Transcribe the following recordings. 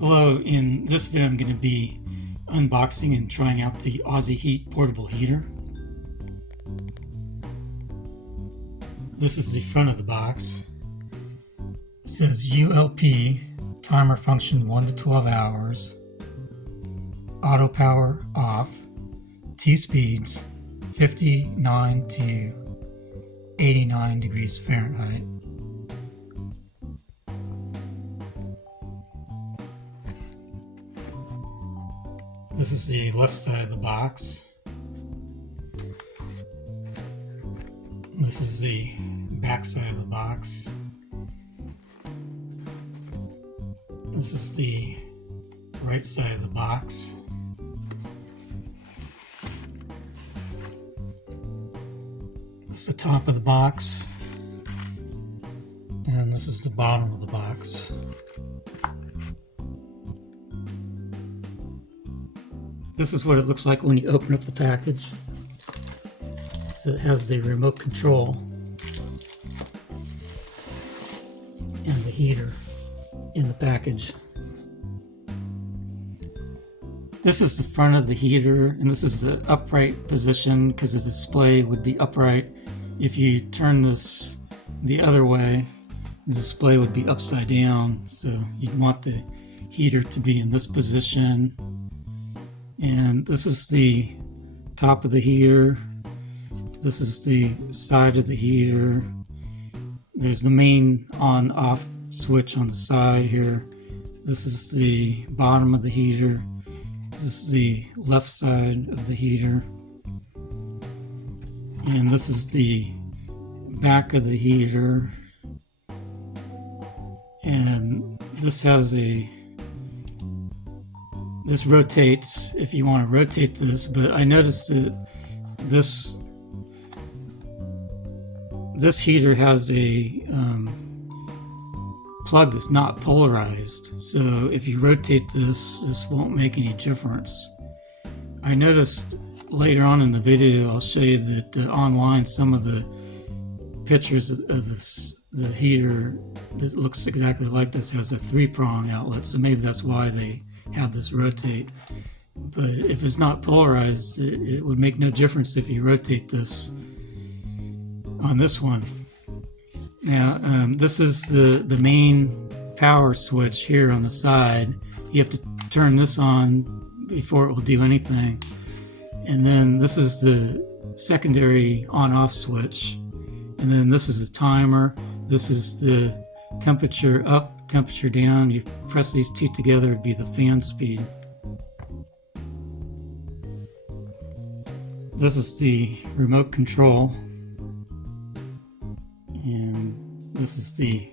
Hello, in this video I'm going to be unboxing and trying out the Ozzi Heat portable heater. This is the front of the box. It says ULP, timer function 1 to 12 hours, auto power off, 2 speeds, 59 to 89 degrees Fahrenheit. This is the left side of the box. This is the back side of the box. This is the right side of the box. This is the top of the box. And this is the bottom of the box. This is what it looks like when you open up the package. So it has the remote control and the heater in the package. This is the front of the heater, and this is the upright position because the display would be upright. If you turn this the other way, the display would be upside down. So you'd want the heater to be in this position. And this is the top of the heater. This is the side of the heater. There's the main on-off switch on the side here. This is the bottom of the heater. This is the left side of the heater. And this is the back of the heater. And this has this rotates if you want to rotate this, but I noticed that this heater has a plug that's not polarized, so if you rotate this won't make any difference. I noticed later on in the video, I'll show you that online some of the pictures of the heater that looks exactly like this has a 3-prong outlet, so maybe that's why they have this rotate. But if it's not polarized, it would make no difference if you rotate this on this one. Now this is the main power switch here on the side. You have to turn this on before it will do anything, and then this is the secondary on-off switch, and then this is the timer. This is the temperature up, temperature down. You press these two together, it'd be the fan speed. This is the remote control, and this is the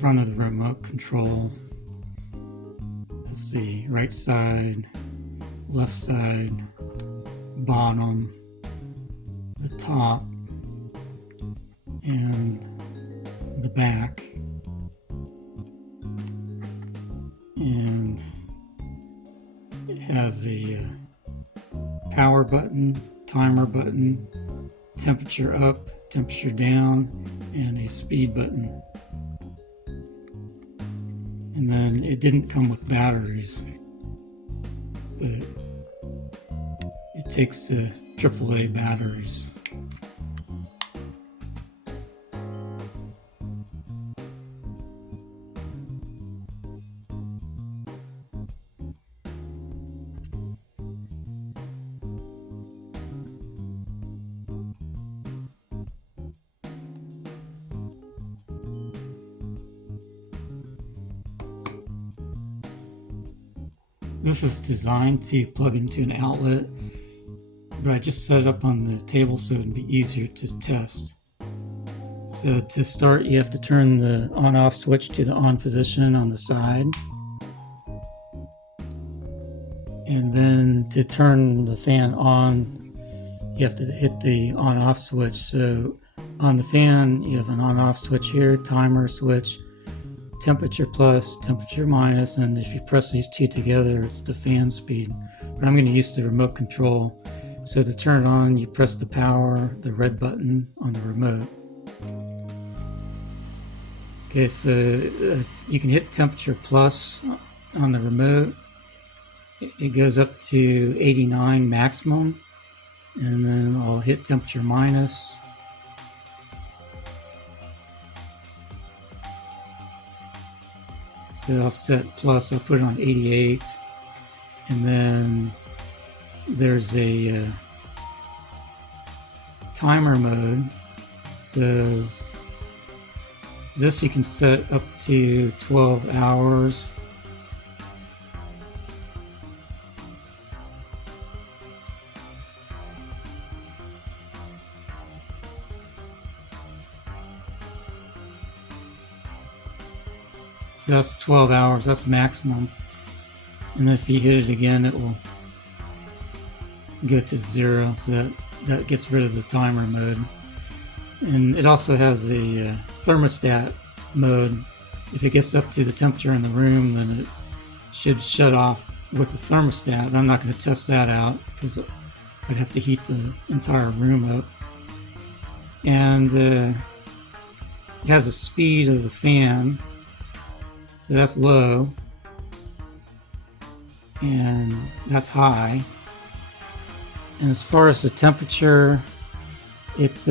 front of the remote control. It's the right side, left side, bottom, the top, and the back. And it has the power button, timer button, temperature up, temperature down, and a speed button. And then it didn't come with batteries, but it takes the AAA batteries. This is designed to plug into an outlet, but I just set it up on the table so it'd be easier to test. So to start, you have to turn the on-off switch to the on position on the side. And then to turn the fan on, you have to hit the on-off switch. So on the fan, you have an on-off switch here, timer switch, temperature plus, temperature minus, and if you press these two together, it's the fan speed. But I'm going to use the remote control. So to turn it on, you press the power, the red button on the remote. Okay, so you can hit temperature plus on the remote, it goes up to 89 maximum, and then I'll hit temperature minus. So I'll set plus, I'll put it on 88, and then there's a timer mode. So this you can set up to 12 hours. So that's 12 hours, that's maximum. And then if you hit it again, it will go to 0, so that gets rid of the timer mode. And it also has a thermostat mode. If it gets up to the temperature in the room, then it should shut off with the thermostat. I'm not going to test that out because I'd have to heat the entire room up. And it has a speed of the fan. So that's low, and that's high. And as far as the temperature, it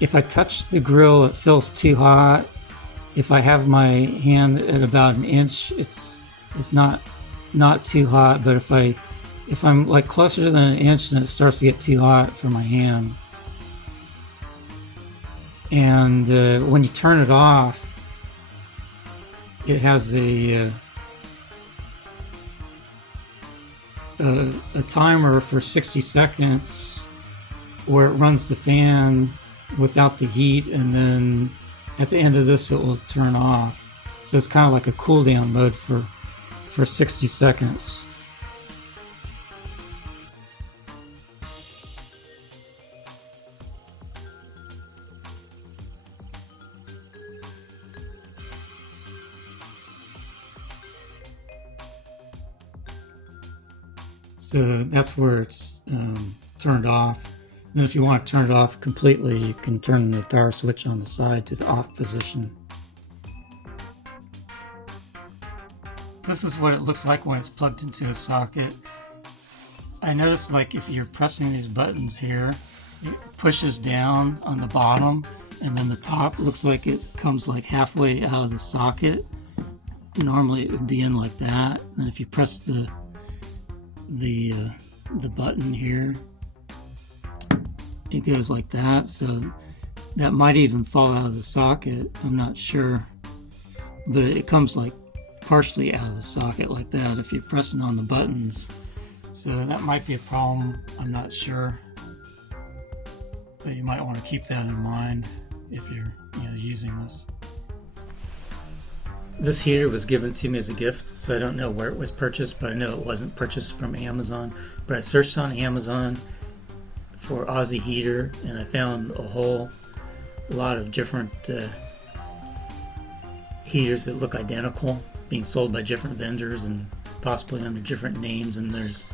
if I touch the grill, it feels too hot. If I have my hand at about an inch, it's not too hot. But if I'm like closer than an inch, then it starts to get too hot for my hand. And when you turn it off, it has a timer for 60 seconds where it runs the fan without the heat, and then at the end of this it will turn off. So it's kind of like a cool down mode for 60 seconds. So that's where it's turned off. Then if you want to turn it off completely, you can turn the power switch on the side to the off position. This is what it looks like when it's plugged into a socket. I noticed, like, if you're pressing these buttons here, it pushes down on the bottom, and then the top looks like it comes like halfway out of the socket. Normally it would be in like that. And if you press the button here, it goes like that. So that might even fall out of the socket, I'm not sure, but it comes like partially out of the socket like that if you're pressing on the buttons. So that might be a problem, I'm not sure, but you might want to keep that in mind if you're using this. This heater was given to me as a gift, so I don't know where it was purchased, but I know it wasn't purchased from Amazon. But I searched on Amazon for Ozzi heater, and I found a whole lot of different heaters that look identical, being sold by different vendors and possibly under different names. And there's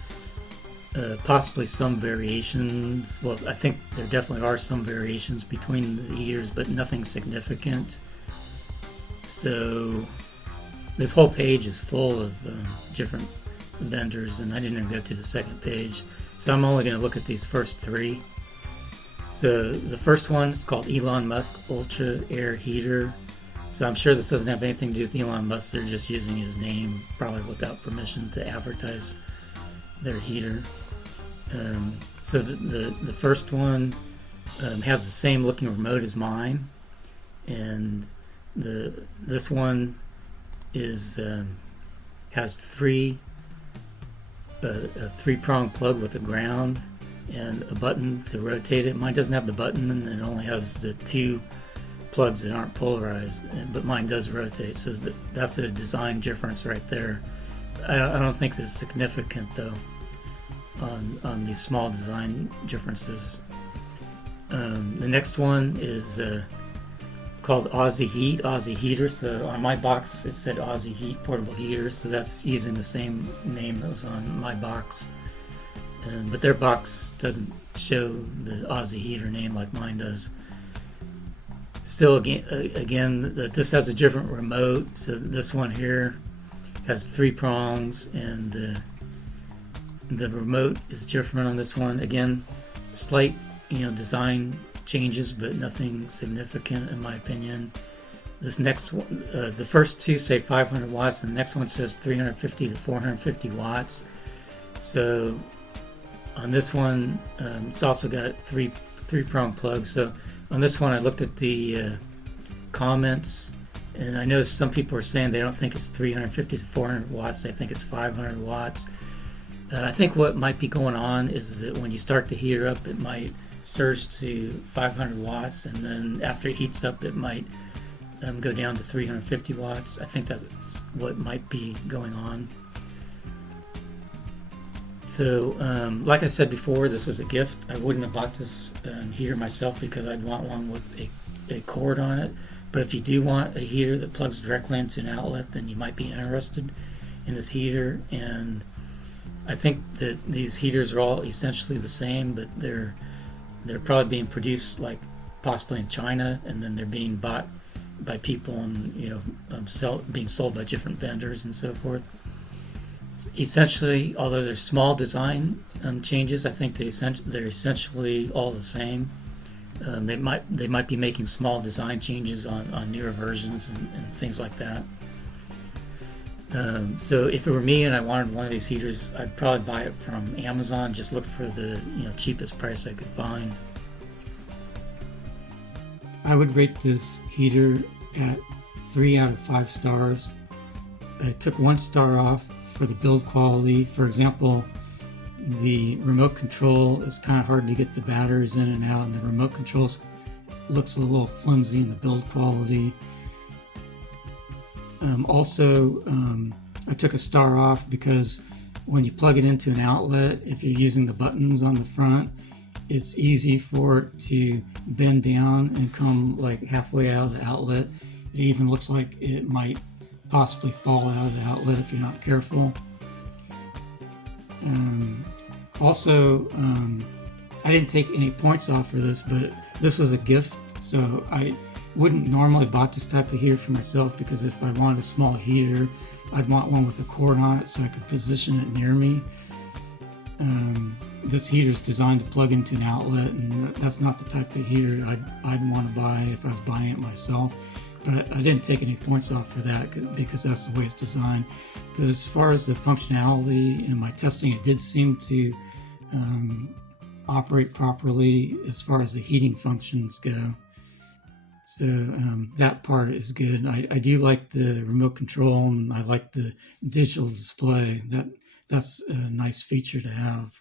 possibly some variations. Well, I think there definitely are some variations between the heaters, but nothing significant. So this whole page is full of different vendors, and I didn't even go to the second page. So I'm only going to look at these first three. So the first one is called Elon Musk Ultra Air Heater. So I'm sure this doesn't have anything to do with Elon Musk. They're just using his name, probably without permission, to advertise their heater. So the first one has the same looking remote as mine, and this one is has a three-prong plug with a ground and a button to rotate it. Mine doesn't have the button, and it only has the two plugs that aren't polarized, but mine does rotate. So that's a design difference right there. I don't think this is significant though on these small design differences. The next one is called Ozzi Heater. So on my box it said Ozzi Heat Portable Heater, so that's using the same name that was on my box. But their box doesn't show the Ozzi Heater name like mine does. Still, again, this has a different remote. So this one here has 3 prongs, and the remote is different on this one. Again, slight, design changes, but nothing significant in my opinion. This next one, the first two say 500 watts, and the next one says 350 to 450 watts. So on this one, it's also got three prong plugs. So on this one, I looked at the comments, and I noticed some people are saying they don't think it's 350 to 400 watts. They think it's 500 watts. I think what might be going on is that when you start the heater up, it might surge to 500 watts, and then after it heats up, it might go down to 350 watts. I think that's what might be going on. So, like I said before, this was a gift. I wouldn't have bought this heater myself because I'd want one with a cord on it. But if you do want a heater that plugs directly into an outlet, then you might be interested in this heater. And I think that these heaters are all essentially the same, but they're probably being produced like possibly in China, and then they're being bought by people and being sold by different vendors and so forth. Essentially, although there's small design changes, I think they're essentially all the same. They might be making small design changes on newer versions and things like that. So if it were me and I wanted one of these heaters, I'd probably buy it from Amazon. Just look for the cheapest price I could find. I would rate this heater at 3 out of 5 stars. I took 1 star off for the build quality. For example, the remote control is kind of hard to get the batteries in and out, and the remote control looks a little flimsy in the build quality. Also, I took a star off because when you plug it into an outlet, if you're using the buttons on the front, it's easy for it to bend down and come like halfway out of the outlet. It even looks like it might possibly fall out of the outlet if you're not careful. Also, I didn't take any points off for this, but this was a gift, so I wouldn't normally bought this type of heater for myself, because if I wanted a small heater, I'd want one with a cord on it so I could position it near me. This heater is designed to plug into an outlet, and that's not the type of heater I'd want to buy if I was buying it myself. But I didn't take any points off for that because that's the way it's designed. But as far as the functionality in my testing, it did seem to operate properly as far as the heating functions go. So that part is good. I do like the remote control, and I like the digital display. That's a nice feature to have.